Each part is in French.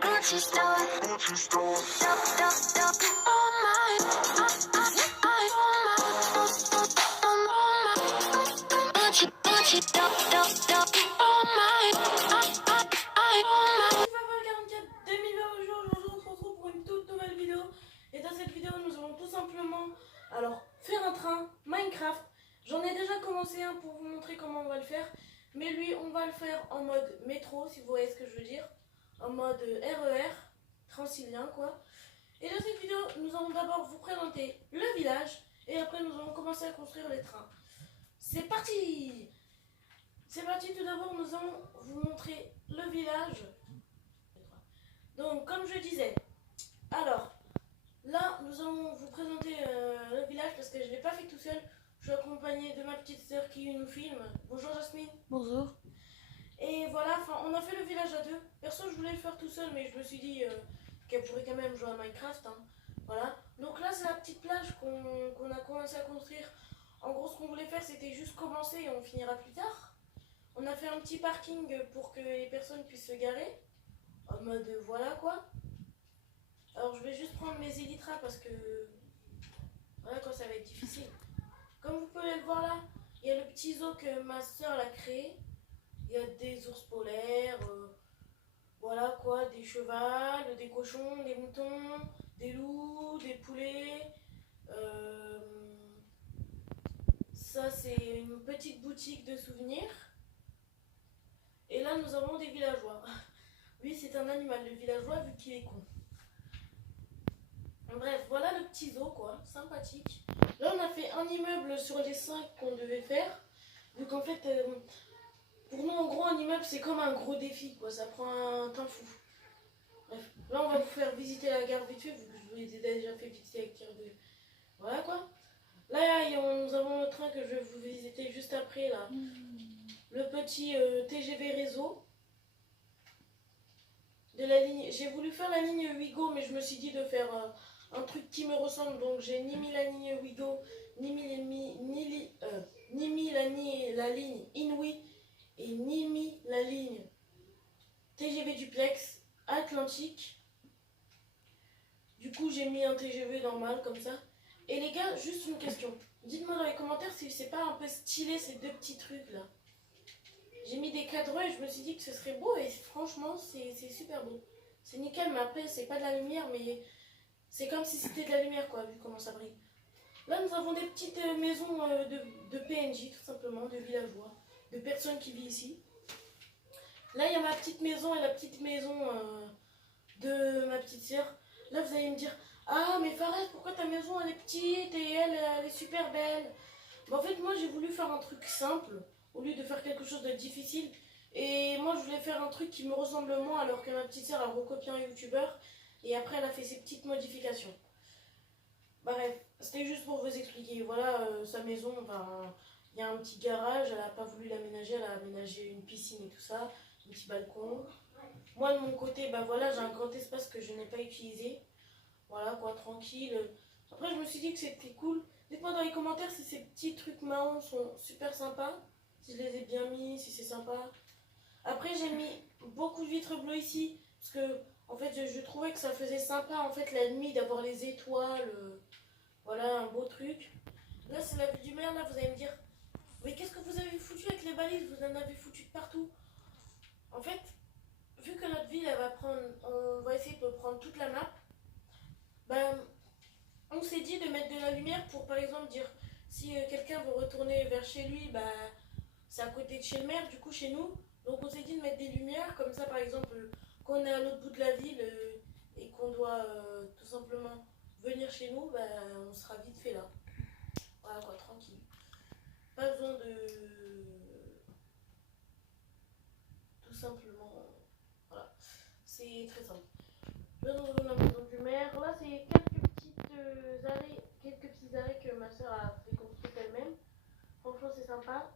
Gucci store. Gucci store. Oh my. Gucci store. Oh my. FIFA 44 2020, aujourd'hui on se retrouve pour une toute nouvelle vidéo. Et dans cette vidéo nous allons tout simplement faire un train Minecraft. J'en ai déjà commencé un pour vous montrer comment on va le faire. Mais lui on va le faire en mode métro, si vous voyez ce que je veux dire. En mode RER, transilien quoi. Et dans cette vidéo nous allons d'abord vous présenter le village. Et après nous allons commencer à construire les trains. C'est parti! C'est parti, tout d'abord nous allons vous montrer le village. Donc, comme je disais, alors, là, nous allons vous présenter le village parce que je ne l'ai pas fait tout seul. Je suis accompagnée de ma petite sœur qui nous filme. Bonjour Jasmine. Bonjour. Et voilà, on a fait le village à deux. Perso, je voulais le faire tout seul, mais je me suis dit qu'elle pourrait quand même jouer à Minecraft. Hein. Voilà. Donc là, c'est la petite plage qu'on a commencé à construire. En gros, ce qu'on voulait faire, c'était juste commencer et on finira plus tard. On a fait un petit parking pour que les personnes puissent se garer. En mode voilà quoi. Alors je vais juste prendre mes élytras parce que voilà quoi, ça va être difficile. Comme vous pouvez le voir là, il y a le petit zoo que ma soeur l'a créé. Il y a des ours polaires, voilà quoi, des chevals, des cochons, des moutons, des loups, des poulets. Ça c'est une petite boutique de souvenirs. Et là nous avons des villageois. Lui c'est un animal, le villageois, vu qu'il est con. Bref, voilà le petit zoo quoi, sympathique. Là on a fait un immeuble sur les 5 qu'on devait faire. Donc en fait, pour nous en gros un immeuble c'est comme un gros défi quoi, ça prend un temps fou. Bref, là on va vous faire visiter la gare vite fait, vu que je vous l'ai déjà fait visiter avec tir de... Voilà quoi. Là nous avons le train que je vais vous visiter juste après là. Le petit TGV réseau. De la ligne, j'ai voulu faire la ligne Ouigo, mais je me suis dit de faire un truc qui me ressemble, donc j'ai ni mis la ligne Ouigo, ni mis la ligne Inouï, et ni mis la ligne TGV Duplex Atlantique. Du coup, j'ai mis un TGV normal comme ça. Et les gars, juste une question. Dites-moi dans les commentaires si c'est pas un peu stylé ces deux petits trucs là. J'ai mis des cadres et je me suis dit que ce serait beau et franchement c'est super beau. C'est nickel, mais après c'est pas de la lumière, mais c'est comme si c'était de la lumière quoi, vu comment ça brille. Là nous avons des petites maisons de PNJ tout simplement, de villageois, de personnes qui vivent ici. Là il y a ma petite maison et la petite maison de ma petite sœur. Là vous allez me dire, ah mais Fares, pourquoi ta maison elle est petite et elle est super belle. En fait moi j'ai voulu faire un truc simple au lieu de faire quelque chose de difficile. Et moi je voulais faire un truc qui me ressemble moins, alors que ma petite sœur a recopié un youtubeur et après elle a fait ses petites modifications. Bref, c'était juste pour vous expliquer. Voilà sa maison, il y a un petit garage, elle a pas voulu l'aménager, elle a aménagé une piscine et tout ça, un petit balcon. Moi de mon côté, voilà, j'ai un grand espace que je n'ai pas utilisé. Voilà quoi, tranquille. Après je me suis dit que c'était cool. Dites-moi dans les commentaires si ces petits trucs marrons sont super sympas. Si je les ai bien mis, si c'est sympa. Après j'ai mis beaucoup de vitres bleues ici. Parce que en fait je trouvais que ça faisait sympa en fait la nuit d'avoir les étoiles. Voilà un beau truc. Là c'est la vue du mer, là vous allez me dire. Mais qu'est-ce que vous avez foutu avec les balises? Vous en avez foutu de partout. En fait, vu que notre ville elle va prendre. On va essayer de prendre toute la map. On s'est dit de mettre de la lumière pour par exemple dire si quelqu'un veut retourner vers chez lui, c'est à côté de chez le maire, du coup chez nous. Donc on s'est dit de mettre des lumières, comme ça par exemple quand on est à l'autre bout de la ville et qu'on doit tout simplement venir chez nous, on sera vite fait là. Voilà quoi, tranquille. Pas besoin de... Tout simplement... Voilà. C'est très simple. Là nous avons la maison du maire. Là c'est quelques petits arrêts que ma soeur a fait construire elle-même. Franchement c'est sympa.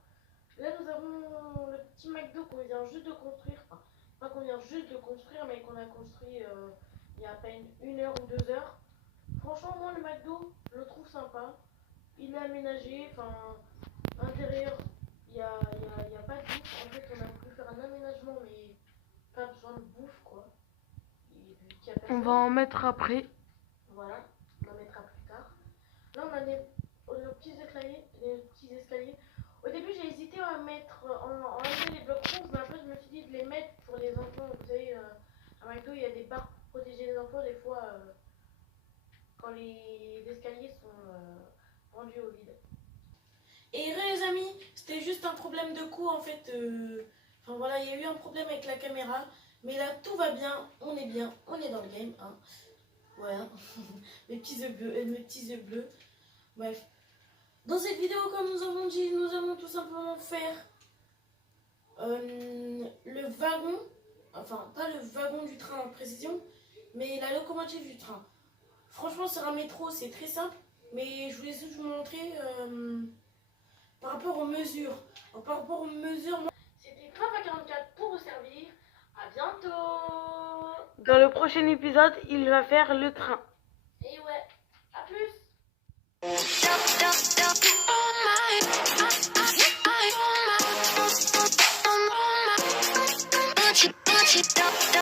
Là nous avons le petit McDo qu'on vient juste de construire. Enfin, pas qu'on vient juste de construire, mais qu'on a construit il y a à peine 1 heure ou 2 heures. Franchement moi le McDo je le trouve sympa. Il est aménagé, intérieur il y a pas de bouffe. En fait on a voulu faire un aménagement mais pas besoin de bouffe quoi. On va en mettre après. Voilà, on en mettra plus tard. Là, on a nos petits escaliers, les petits escaliers. Au début, j'ai hésité à mettre, enlever les blocs ronds, mais après, je me suis dit de les mettre pour les enfants. Vous savez, à McDo, il y a des barres pour protéger les enfants, des fois, quand les escaliers sont rendus au vide. Et les amis, c'était juste un problème de coût, en fait. Enfin, voilà, il y a eu un problème avec la caméra. Mais là, tout va bien, on est dans le game, hein. Voilà, mes petits yeux bleus. Bref, dans cette vidéo, comme nous avons dit, nous allons tout simplement faire le wagon, enfin pas le wagon du train en précision, mais la locomotive du train. Franchement, c'est un métro, c'est très simple, mais je voulais juste vous montrer par rapport aux mesures. Alors, par rapport aux mesures, c'était Train 44 pour vous servir. À bientôt. Dans le prochain épisode, il va faire le train. Et ouais, à plus. Oh my.